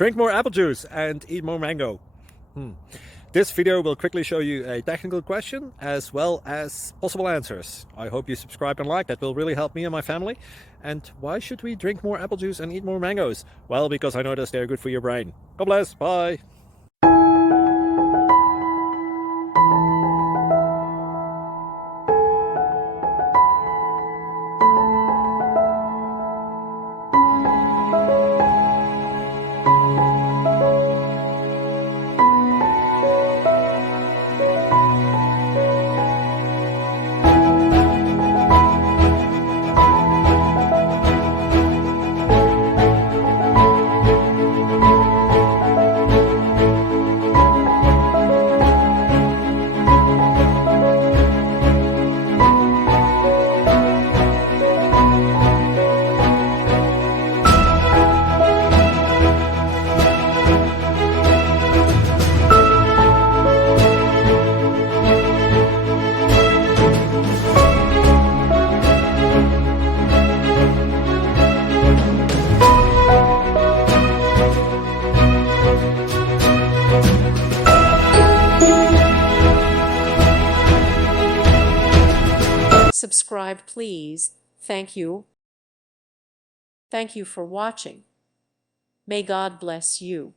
Drink more apple juice and eat more mango. This video will quickly show you a technical question as well as possible answers. I hope you subscribe and like, that will really help me and my family. And why should we drink more apple juice and eat more mangoes? Well, because I noticed they're good for your brain. God bless, bye! Subscribe, please. Thank you. Thank you for watching. May God bless you.